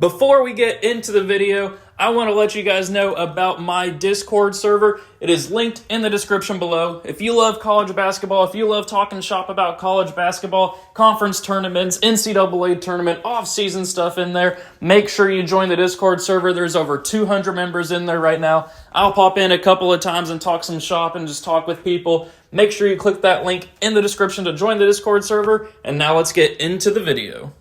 Before we get into the video, I want to let you guys know about my Discord server. It is linked in the description below. If you love college basketball, if you love talking shop about college basketball, conference tournaments, NCAA tournament, off-season stuff in there, make sure you join the Discord server. There's over 200 members in there right now. I'll pop in a couple of times and talk some shop and just talk with people. Make sure you click that link in the description to join the Discord server. And now let's get into the video.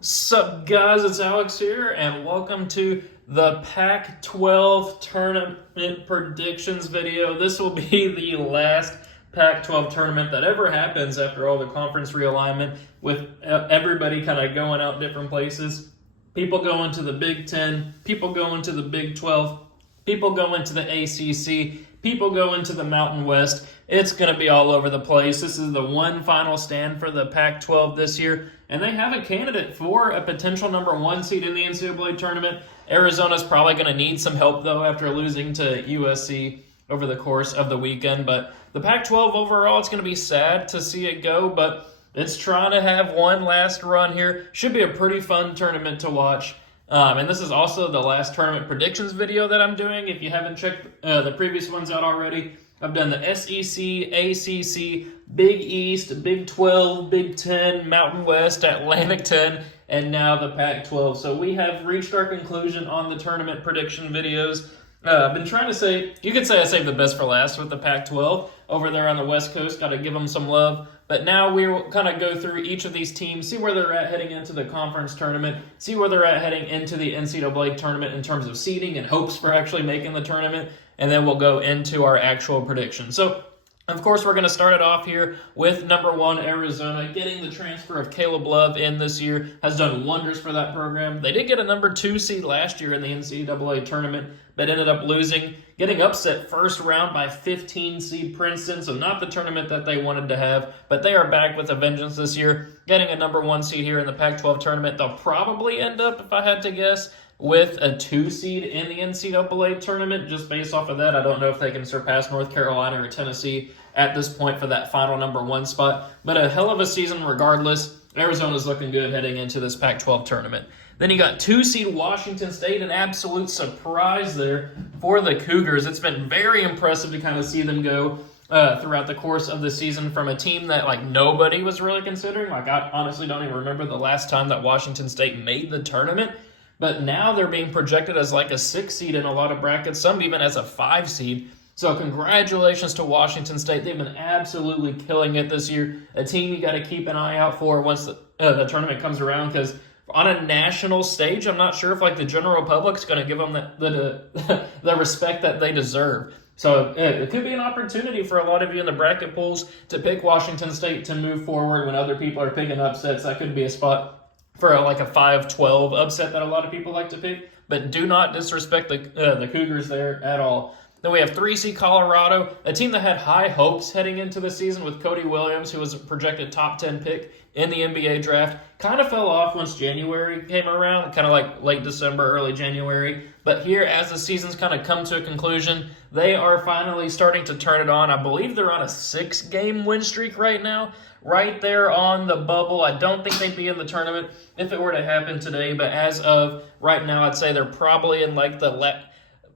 Sup guys, it's Alex here, and welcome to the Pac-12 tournament predictions video. This will be the last Pac-12 tournament that ever happens after all the conference realignment, with everybody kind of going out different places. People go into the Big Ten, people go into the Big 12, people go into the ACC, people go into the Mountain West. It's going to be all over the place. This is the one final stand for the Pac-12 this year, and they have a candidate for a potential number one seed in the NCAA tournament. Arizona's probably going to need some help, though, after losing to USC over the course of the weekend. But the Pac-12 overall, it's going to be sad to see it go, but it's trying to have one last run here. Should be a pretty fun tournament to watch. And this is also the last tournament predictions video that I'm doing. If you haven't checked the previous ones out already, I've done the SEC, ACC, Big East, Big 12, Big 10, Mountain West, Atlantic 10, and now the Pac-12. So we have reached our conclusion on the tournament prediction videos. I've been trying to say, you could say I saved the best for last with the Pac-12 over there on the West Coast. Got to give them some love. But now we'll kind of go through each of these teams, see where they're at heading into the conference tournament, see where they're at heading into the NCAA tournament in terms of seeding and hopes for actually making the tournament, and then we'll go into our actual predictions. So, of course, we're going to start it off here with number one, Arizona. Getting the transfer of Caleb Love in this year has done wonders for that program. They did get a number two seed last year in the NCAA tournament, but ended up losing, getting upset first round by 15 seed Princeton, so not the tournament that they wanted to have, but they are back with a vengeance this year, getting a number one seed here in the Pac-12 tournament. They'll probably end up, if I had to guess, with a 2 seed in the NCAA tournament. Just based off of that, I don't know if they can surpass North Carolina or Tennessee at this point for that final number one spot. But a hell of a season regardless. Arizona's looking good heading into this Pac-12 tournament. Then you got 2 seed Washington State, an absolute surprise there for the Cougars. It's been very impressive to kind of see them go throughout the course of the season from a team that nobody was really considering. I honestly don't even remember the last time that Washington State made the tournament. But now they're being projected as a 6 seed in a lot of brackets, some even as a 5 seed. So congratulations to Washington State. They've been absolutely killing it this year. A team you got to keep an eye out for once the tournament comes around, because on a national stage, I'm not sure if the general public's going to give them the respect that they deserve. So it could be an opportunity for a lot of you in the bracket pools to pick Washington State to move forward when other people are picking upsets. That could be a spot for a 5-12 upset that a lot of people like to pick. But do not disrespect the Cougars there at all. Then we have 3 seed Colorado, a team that had high hopes heading into the season with Cody Williams, who was a projected top 10 pick in the NBA draft. Kind of fell off once January came around, kind of late December, early January. But here, as the season's kind of come to a conclusion, they are finally starting to turn it on. I believe they're on a 6-game win streak right now, right there on the bubble. I don't think they'd be in the tournament if it were to happen today, but as of right now, I'd say they're probably in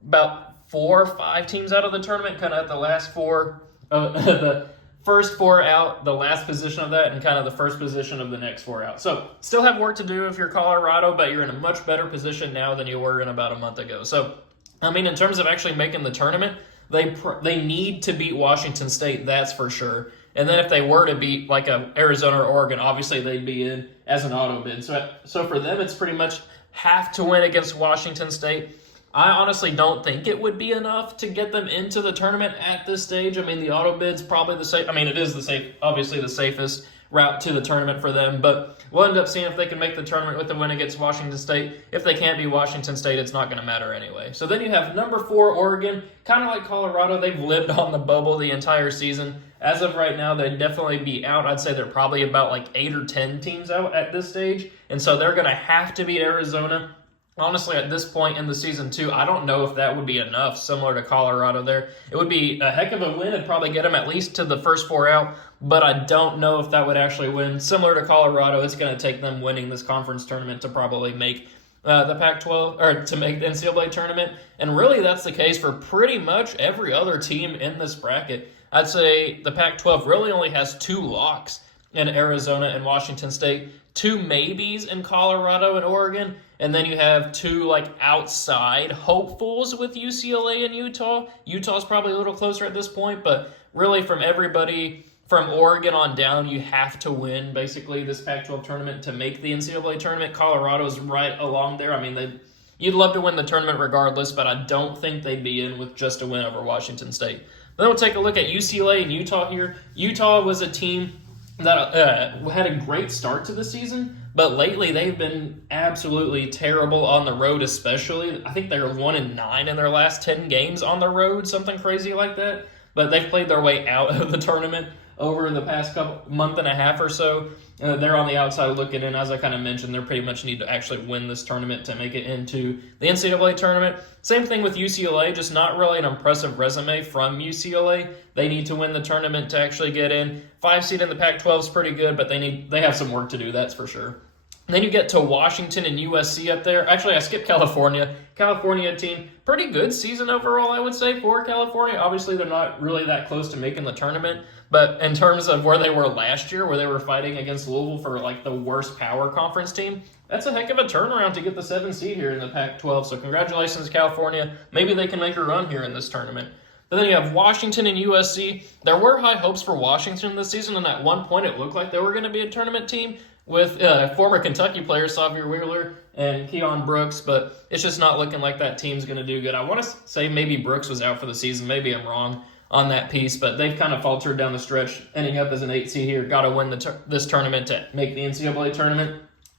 about 4 or 5 teams out of the tournament, kind of at the last 4, the first 4 out, the last position of that, and kind of the first position of the next 4 out. So still have work to do if you're Colorado, but you're in a much better position now than you were in about a month ago. So, in terms of actually making the tournament, they need to beat Washington State, that's for sure. And then if they were to beat Arizona or Oregon, obviously they'd be in as an auto bid. So for them, it's pretty much have to win against Washington State. I honestly don't think it would be enough to get them into the tournament at this stage. The auto bid's probably the safe. It is obviously the safest route to the tournament for them, but we'll end up seeing if they can make the tournament with the win against Washington State. If they can't beat Washington State, it's not going to matter anyway. So then you have number 4, Oregon, kind of like Colorado. They've lived on the bubble the entire season. As of right now, they'd definitely be out. I'd say they're probably about 8 or 10 teams out at this stage, and so they're going to have to beat Arizona. Honestly, at this point in the season, too, I don't know if that would be enough, similar to Colorado there. It would be a heck of a win. It'd probably get them at least to the first 4 out, but I don't know if that would actually win. Similar to Colorado, it's going to take them winning this conference tournament to probably make the Pac-12, or to make the NCAA tournament. And really, that's the case for pretty much every other team in this bracket. I'd say the Pac-12 really only has 2 locks in Arizona and Washington State, 2 maybes in Colorado and Oregon, and then you have 2 like outside hopefuls with UCLA and Utah. Utah's probably a little closer at this point, but really from everybody from Oregon on down, you have to win basically this Pac-12 tournament to make the NCAA tournament. Colorado's right along there. I mean, you'd love to win the tournament regardless, but I don't think they'd be in with just a win over Washington State. Then we'll take a look at UCLA and Utah here. Utah was a team that had a great start to the season, but lately they've been absolutely terrible on the road, especially. I think they're 1-9 in their last 10 games on the road, something crazy like that. But they've played their way out of the tournament over the past month and a half or so. They're on the outside looking in. As I kind of mentioned, they pretty much need to actually win this tournament to make it into the NCAA tournament. Same thing with UCLA, just not really an impressive resume from UCLA. They need to win the tournament to actually get in. 5 seed in the Pac-12 is pretty good, but they have some work to do, that's for sure. And then you get to Washington and USC up there. Actually, I skipped California. California team, pretty good season overall, I would say, for California. Obviously, they're not really that close to making the tournament. But in terms of where they were last year, where they were fighting against Louisville for like the worst power conference team, that's a heck of a turnaround to get the 7th seed here in the Pac-12. So congratulations, California. Maybe they can make a run here in this tournament. But then you have Washington and USC. There were high hopes for Washington this season, and at one point it looked like they were going to be a tournament team with former Kentucky players Xavier Wheeler and Keon Brooks, but it's just not looking like that team's going to do good. I want to say maybe Brooks was out for the season. Maybe I'm wrong on that piece, but they've kind of faltered down the stretch, ending up as an 8 seed here. Got to win this tournament to make the NCAA tournament.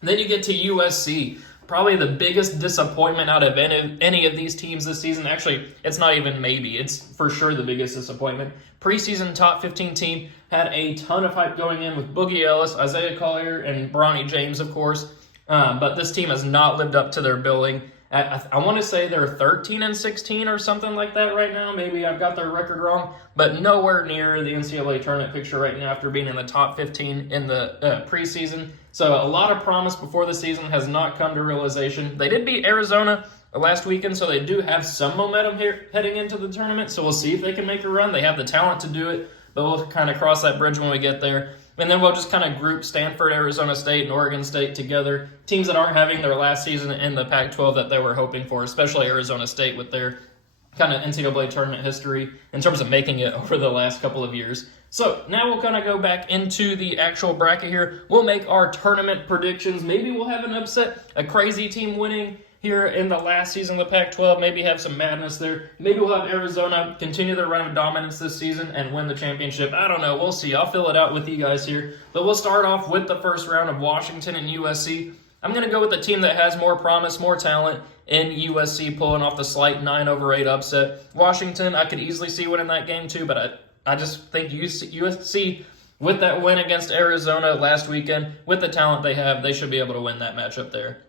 And then you get to USC. Probably the biggest disappointment out of any of these teams this season. Actually, it's not even maybe. It's for sure the biggest disappointment. Preseason top 15 team, had a ton of hype going in with Boogie Ellis, Isaiah Collier, and Bronny James, of course. But this team has not lived up to their billing. I want to say they're 13-16 or something like that right now. Maybe I've got their record wrong, but nowhere near the NCAA tournament picture right now after being in the top 15 in the preseason. So a lot of promise before the season has not come to realization. They did beat Arizona last weekend, so they do have some momentum here heading into the tournament. So we'll see if they can make a run. They have the talent to do it, but we'll kind of cross that bridge when we get there. And then we'll just kind of group Stanford, Arizona State, and Oregon State together. Teams that aren't having their last season in the Pac-12 that they were hoping for, especially Arizona State with their kind of NCAA tournament history in terms of making it over the last couple of years. So now we'll kind of go back into the actual bracket here. We'll make our tournament predictions. Maybe we'll have an upset, a crazy team winning here in the last season of the Pac-12, maybe have some madness there. Maybe we'll have Arizona continue their run of dominance this season and win the championship. I don't know. We'll see. I'll fill it out with you guys here. But we'll start off with the first round of Washington and USC. I'm going to go with the team that has more promise, more talent in USC, pulling off the slight 9-8 upset. Washington, I could easily see winning that game too, but I just think USC, with that win against Arizona last weekend, with the talent they have, they should be able to win that matchup there.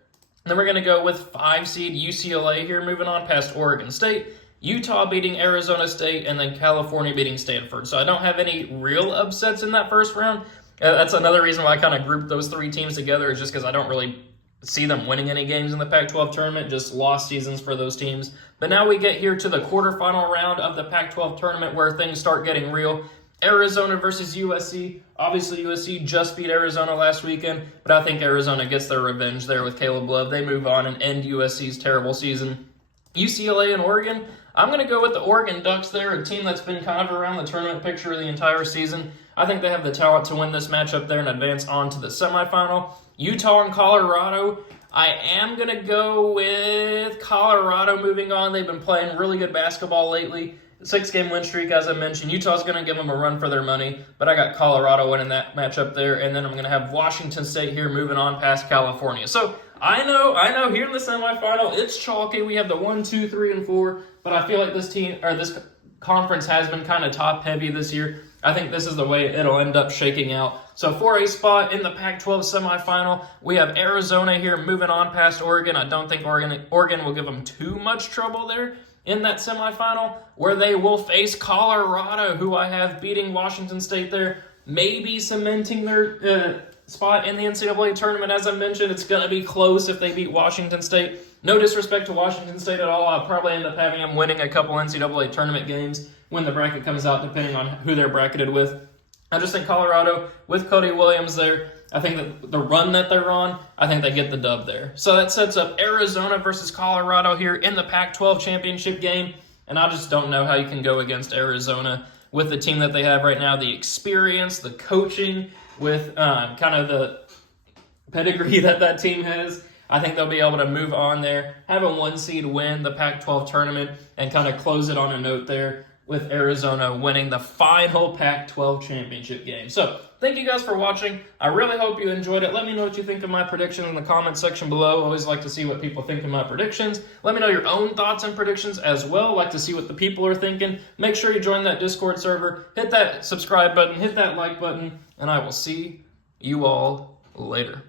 Then we're going to go with 5 seed UCLA here, moving on past Oregon State, Utah beating Arizona State, and then California beating Stanford. So I don't have any real upsets in that first round. That's another reason why I kind of grouped those 3 teams together, is just because I don't really see them winning any games in the Pac-12 tournament, just lost seasons for those teams. But now we get here to the quarterfinal round of the Pac-12 tournament where things start getting real. Arizona versus USC. Obviously, USC just beat Arizona last weekend, but I think Arizona gets their revenge there with Caleb Love. They move on and end USC's terrible season. UCLA and Oregon. I'm going to go with the Oregon Ducks there, a team that's been kind of around the tournament picture the entire season. I think they have the talent to win this matchup there and advance on to the semifinal. Utah and Colorado. I am going to go with Colorado moving on. They've been playing really good basketball lately. 6-game win streak, as I mentioned. Utah's going to give them a run for their money, but I got Colorado winning that matchup there, and then I'm going to have Washington State here moving on past California. So I know here in the semifinal, it's chalky. We have the 1, 2, 3, and 4, but I feel like this conference has been kind of top-heavy this year. I think this is the way it'll end up shaking out. So for a spot in the Pac-12 semifinal, we have Arizona here moving on past Oregon. I don't think Oregon will give them too much trouble there in that semifinal, where they will face Colorado, who I have beating Washington State there. maybe cementing their spot in the NCAA tournament. As I mentioned, it's going to be close if they beat Washington State. No disrespect to Washington State at all. I'll probably end up having them winning a couple NCAA tournament games when the bracket comes out, depending on who they're bracketed with. I just think Colorado, with Cody Williams there, I think that the run that they're on, I think they get the dub there. So that sets up Arizona versus Colorado here in the Pac-12 championship game. And I just don't know how you can go against Arizona with the team that they have right now, the experience, the coaching, with kind of the pedigree that team has. I think they'll be able to move on there, have a 1 seed win the Pac-12 tournament, and kind of close it on a note there with Arizona winning the final Pac-12 championship game. So, thank you guys for watching. I really hope you enjoyed it. Let me know what you think of my prediction in the comment section below. I always like to see what people think of my predictions. Let me know your own thoughts and predictions as well. I like to see what the people are thinking. Make sure you join that Discord server. Hit that subscribe button. Hit that like button. And I will see you all later.